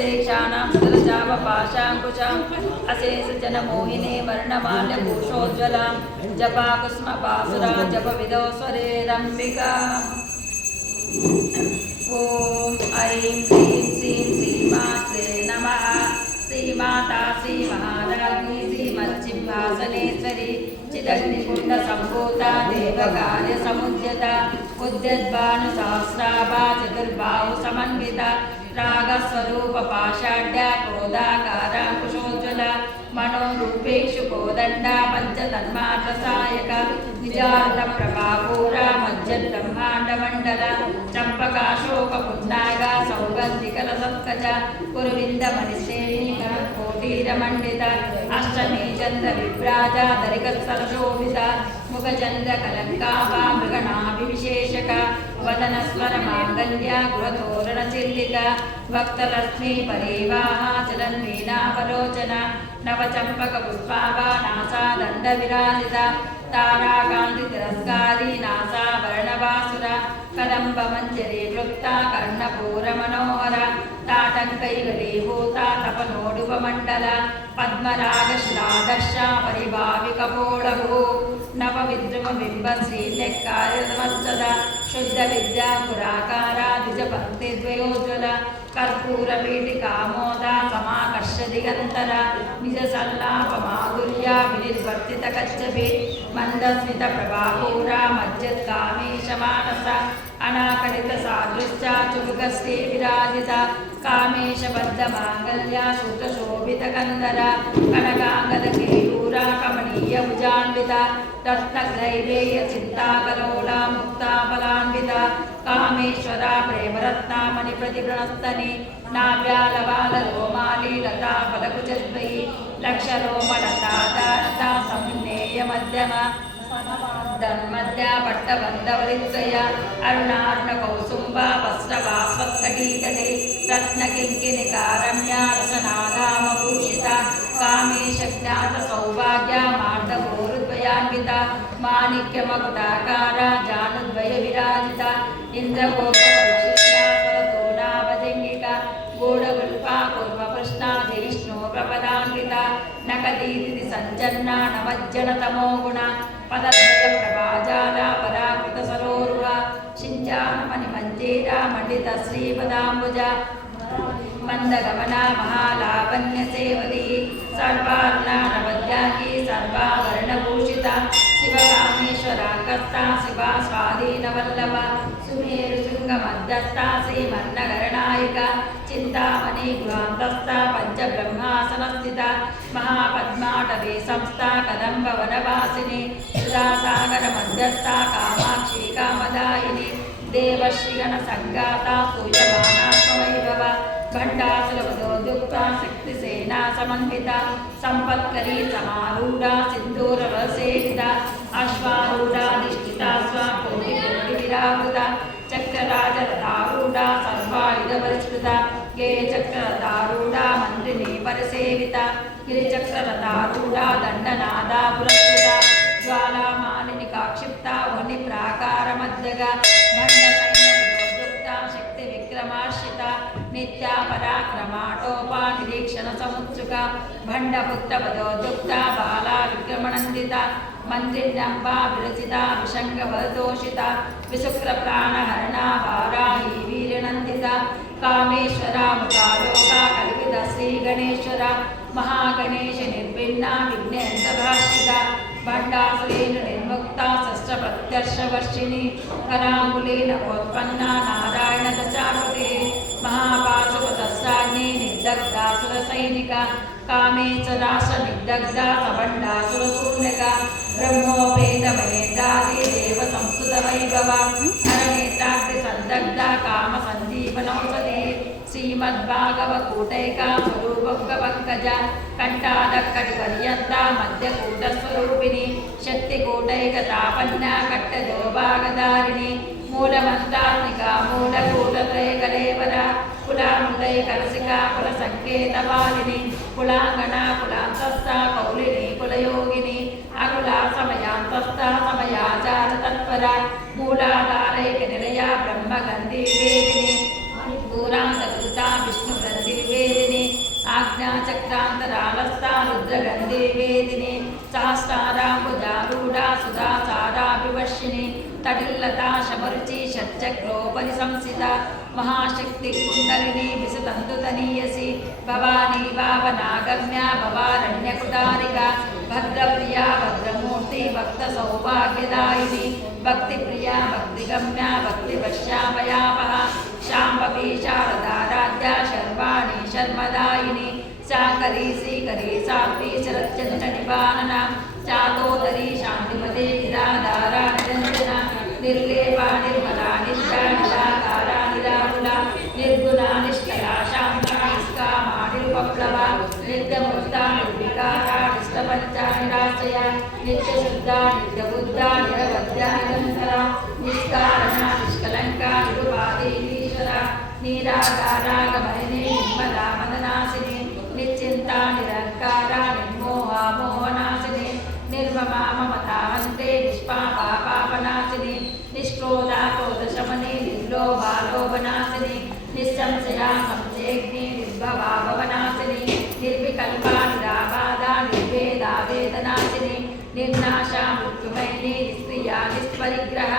प्रत्यक्षाणां सदरजावपाशाङ्कुशाम् अशेषजनमोहिने वर्णमाल्यभूषोज्ज्वलां जपाकुस्मपासुरा जपविदो स्वरेरम्बिका। ॐ ऐं ह्रीं श्रीं श्रीमात्रे नमः। श्रीमाता श्रीमहाराज्ञी श्रीमच्चिंहासनेश्वरी चिदग्निकुण्डसम्भूता देवकार्यसमुद्यता उद्यद्भानुसहस्राभा चतुर्बाहुसमन्विता रागस्वरूपपाषाढ्या क्रोधाकाराङ्कुशोज्ज्वला मनोरूपेषु कोदण्डा पञ्चतन्मात्रसायक निजार्धप्रभापूरा मज्जब्रह्माण्डमण्डल चम्पकाशोकपुन्नागा सौगन्धिकलसत्कज कुरुविन्दमणिश्रेणी कोटीरमण्डित अष्टमी चन्द्रविभ्राजा दरिकत्सरशोभिता मुखचन्द्रकलङ्काभा मृगणाभिविशेषक वदनस्वरमाङ्गल्या गृहतोरणचिल्लिका भक्तलक्ष्मी परिवाहा चलन्वीणावलोचना नवचम्पकपुष्पाभा नासा दण्डविराजिता ताराकान्तितिरस्कारी नासा वर्णवासुरा कदम्बमञ्जरी क्लुप्ता कर्णपूरमनोहर ताटङ्कैगलीभूता तपनोडुपमण्डल पद्मरागशिलादर्शा परिभाविकपोळभू नवविद्रुमबिम्बश्रील्यक्कार्यसमस्तद शुद्धविद्यापुराकारा द्विजपङ्क्तिद्वयोज्ज्वल कर्पूरपीठिकामोदा समाकर्ष दिगन्तर निजसल्लापमाधुर्या विनिर्वर्तितकच्छपि मन्दस्मितप्रभापूरा मज्जत्कामेशमानस अनाकलितसादृश्चा चुरुकस्ते विराजिता कामेशबद्धमाङ्गल्या सूत्रशोभितकन्दरा कनकाङ्गदकेयूरा कमनीयभुजान्विता रत्नग्रैवेयचिन्ताकलोला मुक्ताफलान्विता कामेश्वरा प्रेमरत्नामणिप्रतिगृणस्तनि नाव्यालवालरोमाली लताफलकुचद्वयी लक्षरोमलतादारता समुन्नेयमध्यम धन्मद्या पट्टबन्धवलित्रय अरुणार्णकौसुम्बा वस्त्रवास्वत्कटीतटे रत्नकिङ्किणिकारम्या रसनागामभूषिता कामेशज्ञातसौभाग्या मार्दभोरुद्वयान्विता माणिक्यमकुटाकारा जानुद्वयविराजिता इन्द्रगोपवक्षिष्टासरतोनाभजङ्गिका गूढगुल्पा कूर्मकृष्णा जिष्णो प्रपदान्विता नकदीति सञ्जन्ना नमज्जनतमो गुणा पदद्वयप्रभाजाला पराकृतसरोरुहा शिञ्जानमणिमञ्जीरा मण्डितश्रीपदाम्बुजा मन्दगमना महालावण्यसेवदी सर्वार्णानवद्याकी सर्वाभरणभूषिता शिवकामेश्वराकस्ता शिवा स्वाधीनवल्लभ सुमेरुशृङ्गमध्यस्था श्रीमन्नगरनायिका चिन्तामणि गृहान्तस्था पञ्चब्रह्मासनस्थिता महापद्माटवे संस्था कदम्बवनवासिनी सुधासागरमध्यस्था कामाक्षी कामदायिनी देवश्रीगणसङ्गाता सूयमानात्मवैभव भण्डासुरवधोद्युक्ता शक्तिसेना समन्विता सम्पत्करी समारूढा सिन्दूररसेविता अश्वारूढाधिष्ठिता स्वाकोटिकोटिविरावृता चक्रराजरथारूढा सर्वायुधपरिष्कृता गेयचक्ररथारूढा मन्त्रिणी परिसेविता गिरिचक्ररथारूढा दण्डनादा पुरस्कृता ज्वालामालिनि काक्षिप्ता वह्निप्राकारमध्यगा भण्डसैन्यपुरोद्युक्ता शक्तिविक्रमाश्रिता नित्या पराक्रमाटोपा निरीक्षणसमुत्सुका भण्डपुत्रपदोद्युक्ता बाला विक्रमणन्दिता मन्त्रिण्यम्बा विरचिता विषङ्गवदोषिता विशुक्रप्राणहरणा वाराही वीर्यनन्दिता कामेश्वरा मुखालोका कल्पिता श्रीगणेश्वरा महागणेश निर्विण्णा विघ्नेन्द्रभाषिता भण्डासुरेण निर्मुक्ता शस्त्रप्रत्यर्शवर्षिणी कराङ्गुलेन उत्पन्ना नारायणदचाकृते महापाशुपतस्राग्नि निदग्धासुरसैनिका कामेश्वराशनिदग्धा सभण्डासुरशून्यका ब्रह्मोपेतमहेन्द्रादि देवसंस्तुतवैभवा हरनेत्राग्निसन्दग्धा कामसन्दीपनौषधि श्रीमद्भागवकूटैका स्वरूपङ्गपङ्कजा कण्ठादक्कटिपर्यन्ता मध्यकूटस्वरूपिणी शक्तिकूटैकतापन्या कट्टजोभागधारिणी मूलमन्त्रात्मिका मूलकूटत्रयकलेवरा कुलामृतैकरसिका कुलसङ्केतपालिनी कुलाङ्गना कुलान्तस्था कौलिनी कुलयोगिनी अकुला समयान्तस्था समयाचारतत्परा मूलाधारैकनिलया ब्रह्मगन्धिवेदिनी पूरान्तकृता विष्णुगन्धिवेदिनी सहस्राराम्बुजारूढा सुधासाराभिवर्षिणि तटिल्लता शमरुचि षट्चक्रोपरि संस्थिता महाशक्ति कुण्डलिनी विसतन्तुतनीयसि भवानी भावनागम्या भवारण्यकुटारिका भद्रप्रिया भद्रमूर्ति भक्तसौभाग्यदायिनी भक्तिप्रिया भक्तिगम्या भक्तिवश्यामयापः शाम्भवी शारदाराध्या शर्वाणि शर्मदायिनी शाकरी श्रीकरी सात्वी शरच्चन्द्रनिवारणा चातोदरी शान्तिमती निराधारा निरञ्जना निर्लेपा निर्मला नित्या निराकारा निराकुला निर्गुणा निष्कला शान्ता निष्कामा निरुपप्लवा नित्यमुक्ता निर्विकारा निष्ठपञ्चा निराश्रया नित्यशुद्धा नित्यबुद्धा निरवध्या निरन्तरा निष्कारणा निष्कलङ्का निरुपाधीश्वरा निराकारा गमनिनी निर्मला मदनासिनी निश्चिन्ता निरङ्कारा निर्मोहा मोहनासिनी निर्ममा ममतावन्ते निष्पापा पापनाशिनी निष्क्रोधा क्रोधशमनी निर्लोभा लोभनाशिनी निःसंशया संशयग्नि निर्भवा भवनाशिनी निर्विकल्पा निराबाधा निर्भेदा वेदनाशिनी निर्नाशा मृत्युमयिनी निष्क्रिया निष्परिग्रह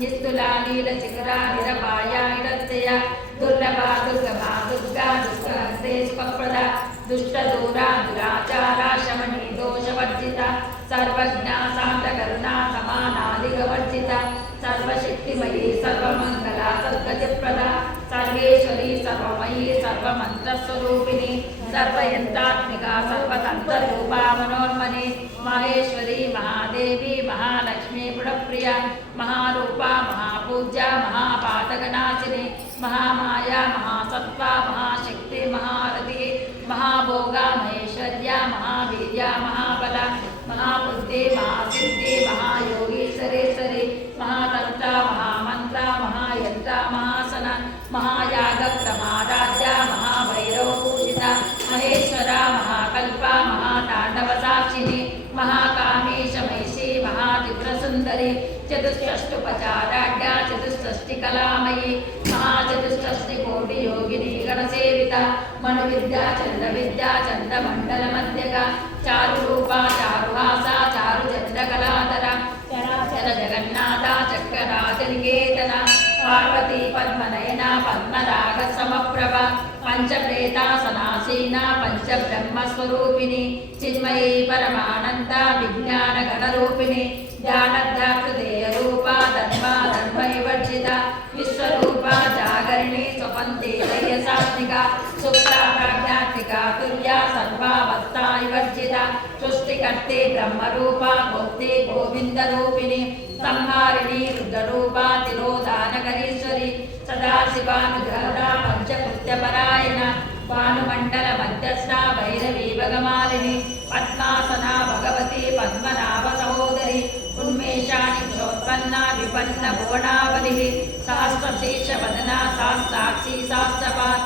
निस्तुला नीलशिखरा निरपाया निरत्यया दुर्लभा दुर्गमा दुर्गा दुष्करन्ते स्वप्रदा दुष्टदूरा दुराचारा शमनी दोषवर्जिता सर्वज्ञा शान्तकरुणा समानादिगवर्जिता सर्वशक्तिमयी सर्वमङ्गला सद्गतिप्रदा सर्वेश्वरी सर्वमयी सर्वमन्त्रस्वरूपिणी सर्वयन्त्रात्मिका सर्वतन्त्ररूपा मनोन्मनी महेश्वरी महादेवी महालक्ष्मी गुणप्रिया महारूपा महापूज्या महापातकनाशिनी महामाया महासत्त्वा महाशक्ति महारथी महाभोगा महेश्वर्या महावीर्या महाबला महाबुद्धि महासिद्धि महायोगीश्वरेश्वरी महातंत्रा महामंत्रा महायंत्रा महासना महायागप्रमाराध्या महाभैरवपूजिता महेश्वरा महाकल्पा महाताण्डवसाक्षिणी महाकामेशमहिषी महाचित्रसुन्दरी चतुष्षष्टुपचाराढ्या चतुष्षष्टिकलामयी महाचतुष्षष्टिकोटियोगिनी गणसेविता मनुविद्या चन्द्रविद्या चन्द्रमण्डलमध्यगा चारुरूपा चारुहासा चारुचन्द्रकलाधरा चराचर जगन्नाथा चक्रराजनिकेतना पार्वती पद्मनयना पद्मरागसमप्रभा पंचप्रेतासनासीना पंचब्रह्मस्वरूपिणी चिन्मयी परमानन्दा विज्ञानगणरूपिणी ध्यानध्याकृतेयरूपा धर्मा धर्मविवर्जिता विश्वरूपा जागरिणी स्वपन्ते दैयसात्मिका शुक्ला प्राज्ञात्मिका तुल्या सर्वावस्था विवर्जिता सृष्टिकर्ते ब्रह्मरूपा भोक्ते गोविन्दरूपिणी संहारिणी रुद्ररूपा तिरोधानकरीश्वरी सदाशिवानुग्रहदा पंचकृत्यपरायणा भानुमण्डल मध्यस्था भैरवी भगमालिनी पद्मासना भगवती पद्मनाभ सहोदरी उन्मेषाणि क्षोत्पन्ना विपन्न भुवनावलिः सहस्रशीर्षवदना साक्षी शास्त्रपात्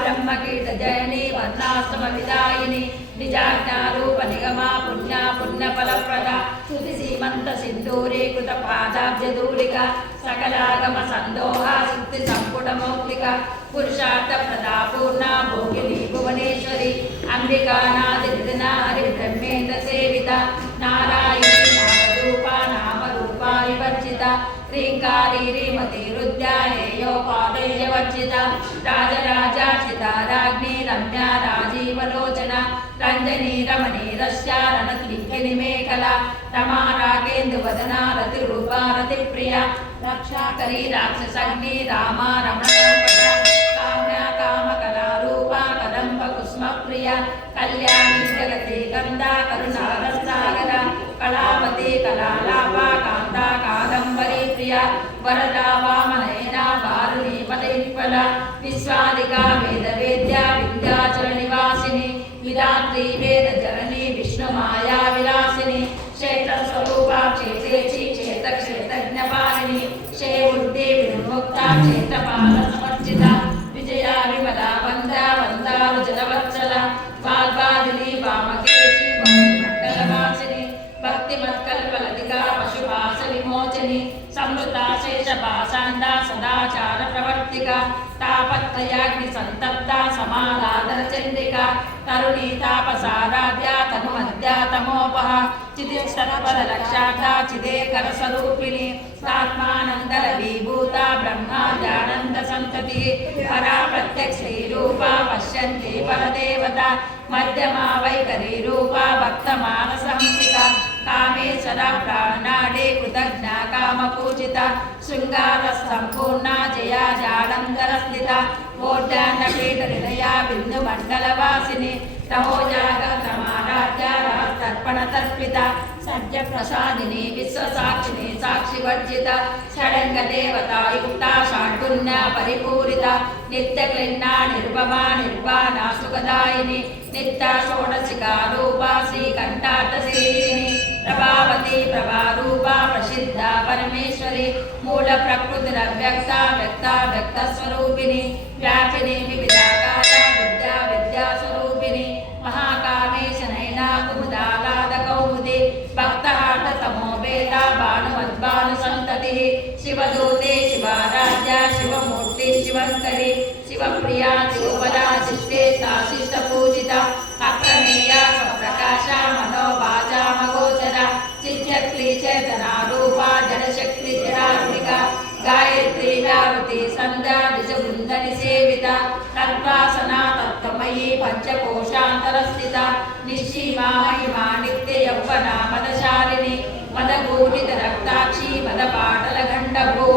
ब्रह्मकीर्तजयनी वर्णाश्रमविदायिनी निजाज्ञारूप निगमा पुण्या पुण्यफलप्रदा श्रुतिसीमन्त सिन्दूरी कृतपादाब्जधूलिका सकलागम सन्दोहा शुद्धिसम्पुटमौक्तिका पुरुषार्थप्रदा पूर्णा भोगिनी भुवनेश्वरी अम्बिकानादिना हरिब्रह्मेन्द्रसेविता नारायणी नामरूपा नामरूपा विवर्जिता ह्रीङ्कारी ह्रीमती रुद्याहेयोपादेयवर्जिता राजराजार्चिता राज्ञी रम्या राजीवलोचना रञ्जनी रमणी रस्या रणक्लिङ्गिनिमेखला रमा रागेन्दुवदना रतिरूपा रतिप्रिया रक्षाकरी राक्षसग्नि रामा रमणकल्पका काम्या कामकलारूपा कदम्बकुसुमप्रिया कल्याणी जगति गन्धा करुणारसागरा कलावती कलालापा कान्ता कादम्बरी प्रिया वरदा वामनयना वारुणी पदैर्फला विश्वादिका वेदवेद्या विन्ध्याचलनिवासिनी विरात्री वेदजननी विष्णुमाया विलासिनी क्षेत्रस्वरूपा क्षेत्रेची क्षेत्रक्षेत्रज्ञपालिनी क्षेवृद्धि विमुक्ता क्षेत्रपालसमर्जिता विजया विमला वन्द्या वन्दारुजनवत्सला वाग्वादिनी वामकेशी वायुमण्डलवासिनी भक्तिमत्कल्पलतिका पशुपाशविमोचनी संवृता शेषपाषाण्डा सदाचारप्रवर्तिका तापत्रयाग्निसन्तप्ता समालादरचरी चंद्रिका तरुणी तापसाराध्या तनुमध्या तमोपह चितिक्षरपरलक्षाढा चिदेकर स्वरूपिणी सात्मानंदर विभूता ब्रह्माद्यानंद संतति परा प्रत्यक्षी रूपा पश्यन्ति परदेवता मध्यमा वैखरी रूपा भक्तमानसहंसिका कामेश्वरा प्राणाडे कृतज्ञा कामपूजिता शृंगार संपूर्णा जया जालंधर स्थिता मोर्धान्नपीठनिलया बिन्दुमण्डलवासिनी तमोजागतमाराध्या तर्पणतर्पिता सद्यप्रसादिनी विश्वसाक्षिणी साक्षिवर्जिता षडङ्गदेवतायुक्ता षाड्गुण्या परिपूरिता नित्यक्लिन्ना निर्भमा निर्वाणा सुखदायिनी नित्या षोडशिका रूपा श्रीकण्ठार्थसेविनी प्रभावती प्रभारूपा प्रसिद्धा परमेश्वरी मूलप्रकृतिरव्यक्ता व्यक्ता व्यक्तस्वरूपिणी व्यापिनी विविधाकारा विद्या विद्यास्वरूपिणी महाकामेश नयना कुमुदालादकौमुदी भक्तार्थतमोपेता भानुमद्भानुसन्ततिः शिवदूते शिवाराध्या शिवमूर्ति शिवङ्करी शिवप्रिया शिवपदा शिष्टे शिष्टपूजिता अप्रमेया स्वप्रकाशा मनोवाचा मगोचरा चित्यक्ति चेतना रूपा जनशक्ति जनात्मिका गायत्री व्यावृति संध्या द्विजवृन्दनि सेविता तत्त्वासना तत्त्वमयी पंचकोशान्तरस्थिता निश्चीमा महिमा नित्य यौवना मदशालिनी मदगूटितरक्ताक्षी मदपाटलगण्डभू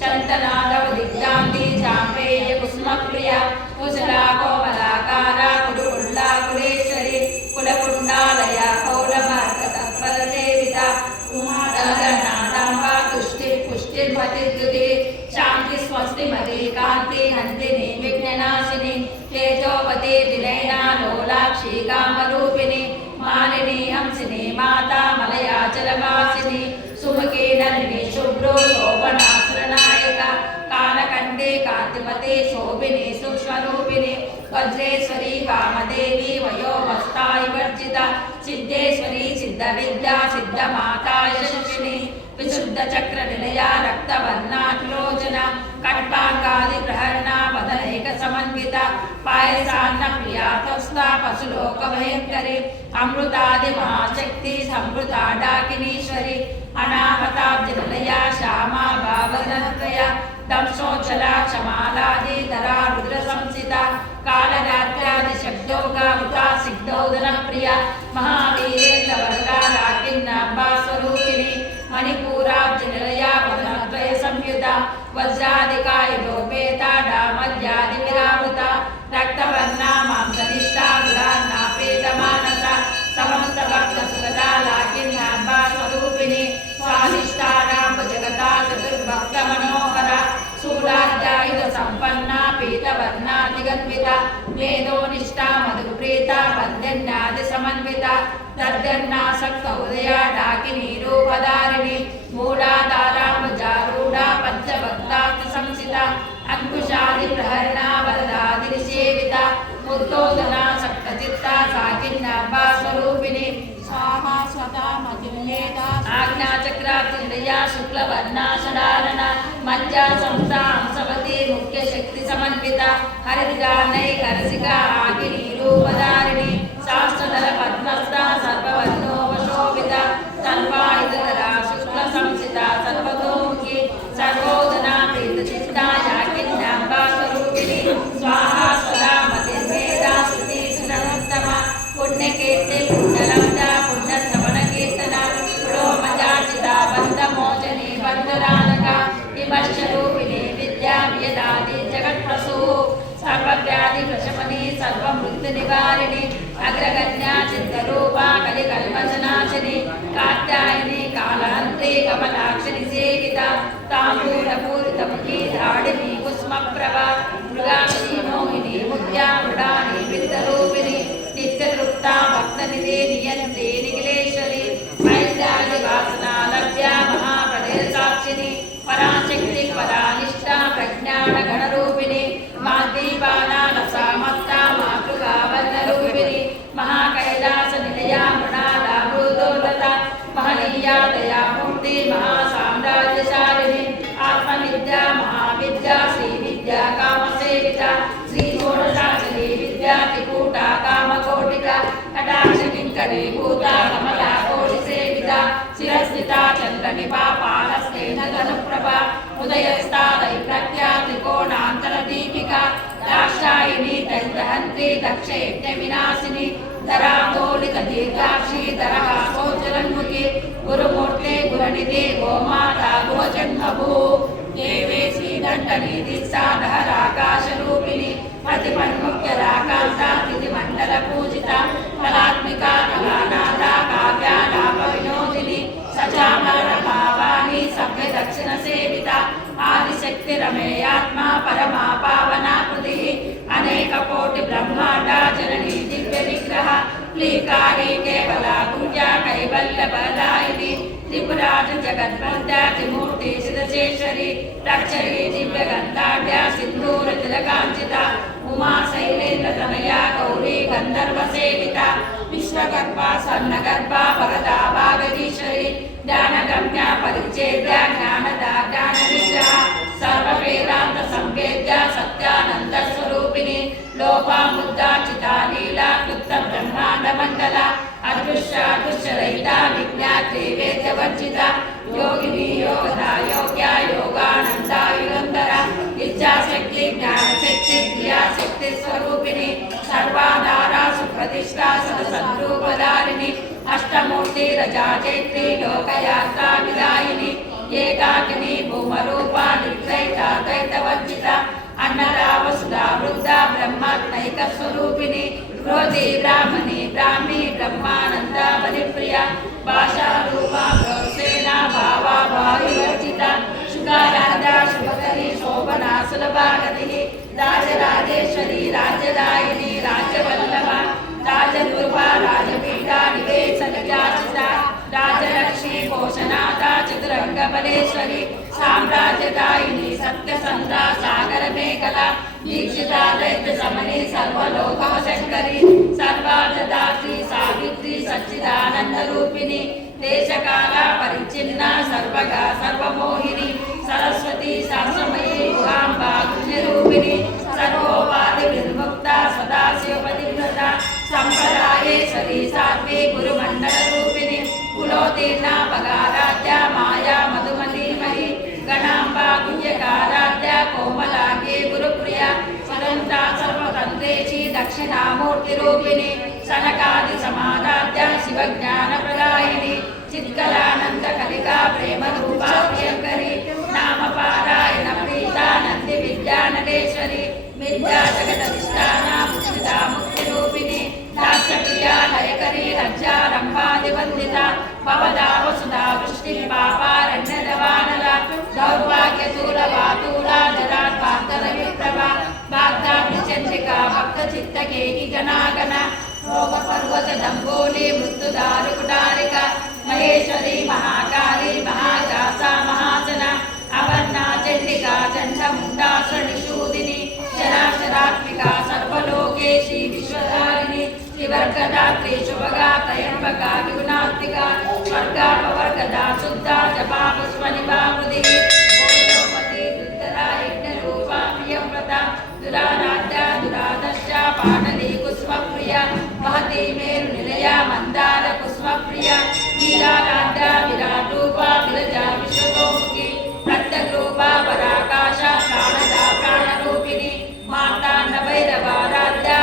चन्दनादवदिग्धान्ति चाम्पेय कुसुमप्रिया कुशला कोमलाकारा कुरुकुल्ला कुलेश्वरी कुलकुण्डालया कौलमार्गतत्परसेविता उमादगनादाम्बा तुष्टिः पुष्टिर्मतिर्द्युतिः शान्ति स्वस्तिमती कान्ति हन्तिनी विघ्ननाशिनी तेजोवती विनयना लोलाक्षी कामरूपिणी मालिनी हंसिनी माता मलयाचलवासिनी सुमुखी नलिनी शुभ्रो शोभनासुरनायका कालकण्ठे कान्तिमती शोभिनी सूक्ष्मरूपिणी वज्रेश्वरी कामदेवी वयोवस्था विवर्जिता सिद्धेश्वरी सिद्धविद्या सिद्धमाता यशस्विनी विशुद्धचक्रनिलया रक्तवर्णा त्रिलोचना कट्पाङ्गादिप्रहरणा वदनैकसमन्विता पायसान्नप्रिया तस्ता पशुलोकभयङ्करी अमृतादिमहाशक्ति संवृता डाकिनीश्वरी अनाहताब्जनिलया श्यामा भावनत्रया दंशोज्ज्वला क्षमालादिधरा रुद्रसंसिता कालरात्र्यादिशब्दोगावृता सिद्धौदनप्रिया महावीरेन्द्रवरदा राकिन्नाम्बा स्वरूपिणी मणिपूराब्जनिलया वदनत्रय संयुता वज्रादिकायुधोपेता डामज्यादिविरावृता रक्तवर्णा मांसनिष्ठा गुणान्नापेतमानसा समस्तभक्तसुगता लाकिन्नाम्बा स्वरूपिणी स्वादिष्टानां जगता चतुर्भक्तमनोहरा शूलाद्यायुधसम्पन्ना पीतवर्णादिगन्विता वेदोनिष्ठा मधुप्रीता बन्धन्यादिसमन्विता तद्गन्नासक्तोदया डाकिनी रूपधारिणी मूलाधाराम्बुजारूढा पञ्चभक्तार्थसंसिता अंकुशादिप्रहरणा वरदादिनिसेविता मुद्गोदना सप्तचित्ता साकिन्नाम्बा स्वरूपिणी स्वाहा स्वता मतिर्लेदा आज्ञाचक्रातिनिलया शुक्लवर्णा षडानना मज्जा संस्था हंसवती मुख्यशक्तिसमन्विता हरिद्रानैकरसिका आगिनी रूपधारिणी शास्त्रधर पद्मस्था सर्ववर्णोपशोभिता सर्वायुधरा शुक्लसंसिता सर्वतोमुखी सर्वोदना प्रीतचित्ता याकिन्नाम्बा स्वरूपिणी स्वाहा स्वदा मतिर्मेधा श्रुति सुनरोत्तमा पुण्यकीर्ति पुण्यलब्धा पुण्यश्रवणकीर्तना पुरोमजार्चिता बन्धमोचनी बन्धुरानका विमर्शरूपिणी विद्या वेदादि जगत्प्रसूः सर्वव्याधिप्रशमनी सर्वमृत्युनिवारिणी अग्रगण्या चित्तरूपा कलिकल्मषनाशिनी कात्यायनी कालहन्त्री कमलाक्षिणी सेविता ताम्बूलपूरितमुखी धाडिनी कुसुमप्रभा मृगाक्षी मोहिनी मुख्या मृडानी विद्यरूपिणी नित्यतृप्ता भक्तनिधि नियन्त्री निखिलेश्वरी वैद्यादिवासना लभ्या महाप्रदेशसाक्षिणी पराशक्ति परानिष्ठा प्रज्ञानगणरूपिणी माद्दीपानालसामत्ता मातृकावर्णरूपिणी महाकैलासनिलया मृणालामृदोर्लता महनीया दयामूर्ति महासाम्राज्यशालिनी आत्मविद्या महाविद्या श्रीविद्या कामसेविता श्रीषोडशाक्षरी शङ्करीभूता कमला कोटिसेविता शिरस्थिता चन्द्रनिपापालस्तेन धनुप्रभा उदयस्तादैप्रख्या त्रिकोणान्तरदीपिका दाक्षायिनी दैत्यहन्त्री दक्षयज्ञविनाशिनी धरामूलितदीर्घाक्षी धरहासोज्ज्वलन्मुखी गुरुमूर्ते गुरुनिधि गोमाता गुरुजन्मभू देवे श्रीदण्डनिधिस्साधराकाशरूपिणी प्रतिमन्मुख्यराकान्ता तिथिमण्डलपूजिता कलात्मिका कलानादा काव्यालापविनोदिनी सचामरणभावानी सभ्यदक्षिणसेविता आदिशक्तिरमेयात्मा परमा पावना कृतिः अनेककोटि ब्रह्माण्डा जननी दिव्यविग्रह क्लीकारी केवला गुह्या कैवल्यबलायिनी त्रिपुराज जगद्वन्द्या त्रिमूर्ति सिद्धेश्वरी रक्षरी दिव्यगन्धाढ्या सिन्दूरतिलकाञ्चिता उमा शैलेन्द्रतनया गौरी गन्धर्वसेविता विश्वगर्भा स्वर्णगर्भा भगदा वागदीश्वरी ज्ञानगम्या परिच्छेद्या ज्ञानदा ज्ञानविग्रहा सर्ववेदान्त संवेद्या सत्यानन्दस्वरूपिणी लोपामुद्दाचिता लीला कृत्त ब्रह्माण्डमण्डला अदृश्यादृश्यरहिता विज्ञात्री वेद्यवर्जिता योगिनी योगदा योग्या योगानन्दा युगन्धरा इच्छाशक्ति ज्ञानशक्ति क्रियाशक्ति स्वरूपिणी सर्वाधारा सुप्रतिष्ठा सदसद्रूपधारिणी अष्टमूर्ति रजाचैत्री लोकयात्रा विदायिनी एकाकिनी भूमरूपा निर्द्वैता द्वैतवर्जिता अन्नदा वसुधा वृद्धा ब्रह्मात्मैक स्वरूपिणी क्रोधी ब्राह्मणी ब्राह्मी ब्रह्मानन्दा बलिप्रिया भाषारूपा प्रोसेना भावा भाविवर्जिता शुकाराधा शुभकरी शोभना सुलभागतिः राजराजेश्वरी राज्यदायिनी राज्यवल्लभा राजरूपा राजपीठा निवेशनजाचिता राजलक्ष्मी पोषणादा चतुरङ्गबलेश्वरी साम्राज्यदायिनी सत्यसन्धा सागरमेखला दीक्षिता दैत्यशमनी सर्वलोकशङ्करी सर्वार्थदात्री सावित्री सच्चिदानन्दरूपिणी देशकाला परिच्छिन्ना सर्वगा सर्वमोहिनी सरस्वती शास्त्रमयी गुहाम्बा गुह्यरूपिणी सर्वोपाधिर्मुक्ता सदाशिवपतिव्रता सम्प्रदायेश्वरी साध्वी गुरुमण्डलरूपिणी कुलोतीर्णा भगाराध्या माया मधुमतीमयी गणाम्बा गुह्यकाराध्या कोमलागे गुरुप्रिया स्वतन्त्रा सर्वतन्त्रेची दक्षिणामूर्तिरूपिणी सनकादिसमाराध्या शिवज्ञानप्रदायिनी चित्कलानन्दकलिका प्रेमरूपा प्रियङ्करी नामपारायण प्रीता नन्दिविद्यानलेश्वरी विद्या जगदधिष्ठाना मुक्तिदा मुक्तिरूपिणी दास्यप्रिया लयकरी लज्जारम्भादिवन्दिता भवदा वसुधा वृष्टिपापारण्यदवानला दौर्भाग्यतूलवातूला जराद्वान्तरविप्रभा वाग्दाभिचन्द्रिका भक्तचित्तकेकि गणागण रोगपर्वतदम्बोली मृत्युदारुकुटारिका महेश्वरी महाकाली महाजासा महाजना अवर्णा चण्डिका चण्डमुण्डासुरनिषूदिनी शराशरात्मिका सर्वलोकेशी विश्वधारिणी त्रिवर्गदात्री शुभगा त्रयम्बका विगुणात्मिका स्वर्गापवर्गदा शुद्धा जपा पुष्पनिभामृदिः ओजोपति दुर्धरा यज्ञरूपा प्रियव्रता दुराराध्या दुरादर्शा पाटली कुस्मप्रिया महती मेरुनिलया मन्दार कुस्मप्रिया नीलाराध्या विराटरूपा विरजा विश्वतोमुखी प्रत्यग्रूपा पराकाशा प्राणदा प्राणरूपिणी मार्ताण्डभैरवाराध्या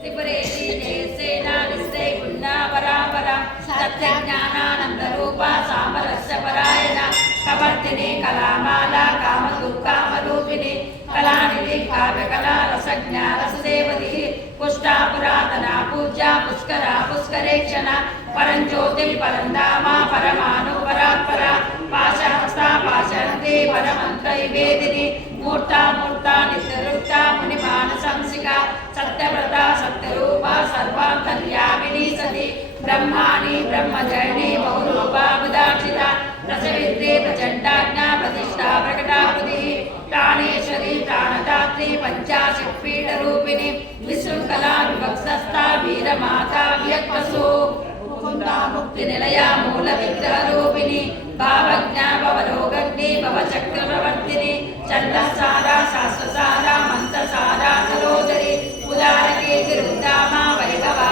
त्रिपुरेशी जयसेना निस्ते पुण्या परापरा सत्यज्ञानानन्दरूपा सामरस्यपरायणा कवर्तिनी कलामाला कामदुर्कामरूपिणी कलानिधि काव्यकला रसज्ञा रसदेवतिः पुष्टा पुरातना पूज्या पुष्करा पुष्करेक्षणा परञ्ज्योतिः परन्धामा परमाणुपरात्परा पाशहस्ता पाशहन्ती परमन्त्रैवेदिनी मूर्ता मूर्ता नित्यरुक्ता मुनिमानसंसिका सत्यव्रता सत्यरूपा सर्वान्तर्यामिनी सती ब्रह्माणि ब्रह्मजननी बहुरूपा बुधाक्षिता रसविद्रे प्रचण्डाज्ञा प्रतिष्ठा प्रकटाकृतिः प्राणेश्वरी प्राणदात्री पञ्चाशक्तिपीठरूपिणी विशृङ्खला विभक्तस्था वीरमाता व्यक्तसु मुकुन्दा मुक्तिनिलया मूलविग्रहरूपिणी भावज्ञा भवरोगग्नि भवचक्रप्रवर्तिनी चण्डसारा शास्त्रसारा मन्त्रसारा तरोदरी उदारकीर्तिरुद्धामा वैभवा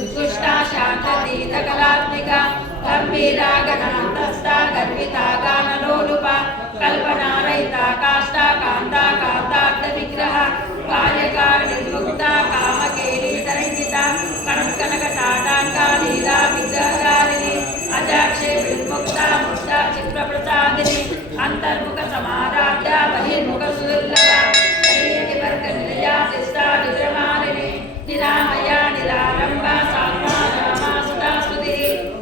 उत्कृष्टा शान्ततीतकलात्मिका गम्भीरा गणान्तस्था गर्विता गानलोलुपा कल्पनारहिता काष्ठा कान्ता कान्तार्थविग्रह कार्यकारिणीर्मुक्ता कामकेलीतरञ्जिता कनकटाटाङ्का लीला विग्रहकारिणी अजाक्षे विर्मुक्ता मुक्ता चित्रप्रसादिनी अंतर्मुख समाराध्या बहिर्मुख सुदुर्लभा वर्गनिलया शिष्टा विग्रहारिणी निरामया निरारम्भा सात्मा सुधा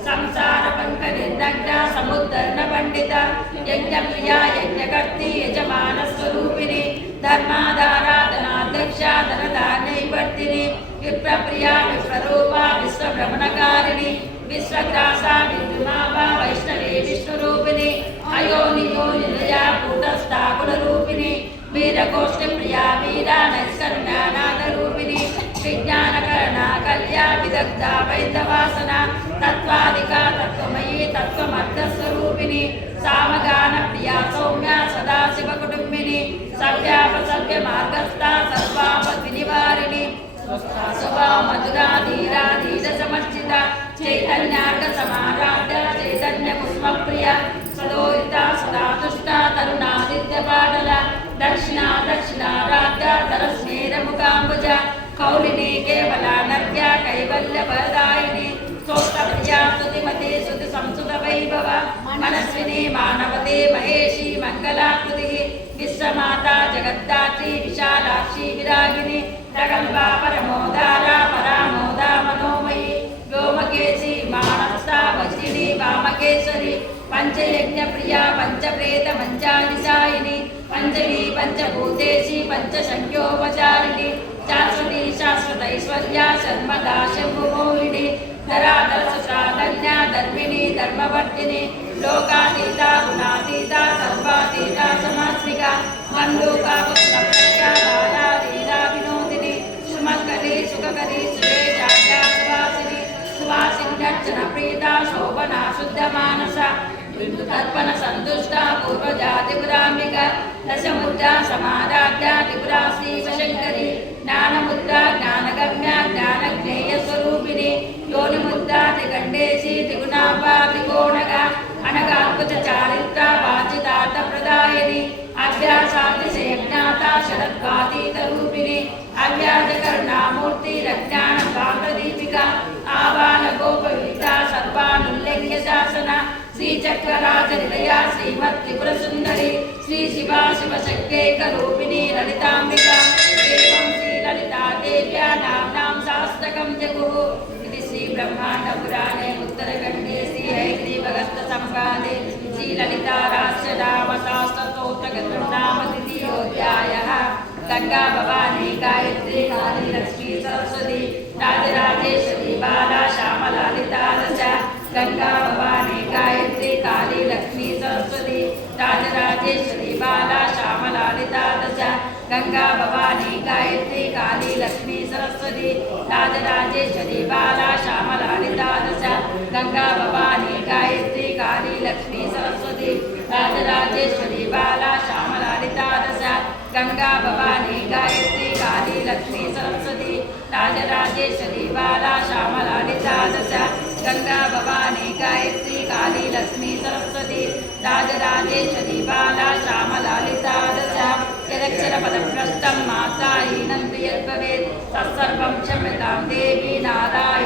संसार पंक निर्दग्धा समुद्धर्ण पंडिता यज्ञप्रिया यज्ञकर्ती यजमान स्वरूपिणी धर्माधाराधनाध्यक्षा धनधान्यवर्तिनी विप्रप्रिया विश्वरूपा विश्वभ्रमणकारिणी विश्वग्रासा विद्युमाभा वैष्णवी विष्णुरूपिणी अयोनियो निलया कूटस्था गुणरूपिणी वीरकोष्ठप्रिया वीरा नैष्कर्म्यानादरूपिणी विज्ञानकरणा कल्या विदग्धा वैद्यवासना तत्त्वादिका तत्त्वमयी तत्त्वमर्थस्वरूपिणी सामगानप्रिया सौम्या सदाशिवकुटुम्बिनी सव्यापसव्य मार्गस्था सर्वापद्विनिवारिणी स्वभाव मधुरा धीरा धीर समर्चिता चैतन्यार्ग समाराध्य चैतन्य पुष्पप्रिया सदोदिता सदा तुष्टा तरुणादित्य पाटला दक्षिणा दक्षिणाराध्या तरस्मेर मुखाम्बुजा कौलिनी केवला नर्या कैवल्य वरदायिनी स्तोत्रप्रिया स्तुतिमती स्तुति संस्कृत वैभव मनस्विनी मानवते महेशी मंगलाकृतिः विश्वमाता जगद्धात्री विशालाक्षी विरागिनी प्रगल्भा परमोदारा परामोदा मनोमयी व्योमकेशी मानस्था वज्रिणी वामकेश्वरी पंचयज्ञ प्रिया पंचप्रेत पंचादिशायिनी पंचमी पंचभूतेशी पंचशंख्योपचारिणी शाश्वती शाश्वतैश्वर्या शर्मदा शंभुमोहिनी धराधर सुशाधन्या धर्मिणी धर्मवर्तिनी लोकातीता गुणातीता सर्वातीता समास्तिका मंडूका पुत्रप्रज्ञा बाला लीला विनोदिनी सुमंगली सुखकरी सुरेशाख्या सुवासिनी सुवासिन्यर्चन प्रीता शोभना शुद्ध मानसा तर्पण संतुष्टा पूर्वजातिपुराम्बिका दशमुद्रा समाराध्या त्रिपुरा श्रीशंकरी ज्ञानमुद्रा ज्ञानगम्या ज्ञानज्ञेयस्वरूपिणी योनिमुद्रा त्रिगण्डेशी त्रिगुणापा त्रिकोणगा अनगात्मज चारित्रा वाचितार्थप्रदायिनी अभ्यासातिशयज्ञाता शरद्वातीतरूपिणी अव्याजकर्णामूर्ति रज्ञानभान्तदीपिका आबालगोपविता सर्वानुल्लङ्घ्य शासना श्रीचक्रराजनिलया श्रीमत्त्रिपुरसुन्दरी श्रीशिवा शिवशक्त्यैकरूपिणी ललिताम्बिका एवं श्रीललिता देव्या नाम्नां शास्तकं जगुः इति श्रीब्रह्माण्डपुराणे उत्तरखण्डे श्रीहयग्रीवगस्तसंवादे श्रीललिताराश्रनामशास्त्रस्तोत्रगतं नाम द्वितीयोऽध्यायः गंगा भवानी गायत्री काली लक्ष्मी सरस्वती राजराजेश्वरी बाला श्यामला ललिता दश गंगा भवानी गायत्री काली लक्ष्मी सरस्वती राजराजेश्वरी बाला श्यामला ललिता दश गंगा भवानी गायत्री काली लक्ष्मी सरस्वती राजराजेश्वरी बाला श्यामला ललिता दश गंगा भवानी गायत्री काली लक्ष्मी सरस्वती राजराजेश्वरी बाला श्यामला ललिता दश गंगा भवानी गायत्री काली लक्ष्मी सरस्वती राजराजेश्वरी बाला श्यामला ललिता दश गंगा भवानी गायत्री काली लक्ष्मी सरस्वती राजराजेश्वरी बाला श्यामला ललिता दश यदक्षरपदभ्रष्टं मात्राहीनं तु यद्भवेत् तत्सर्वं क्षम्यतां देवी नारायणी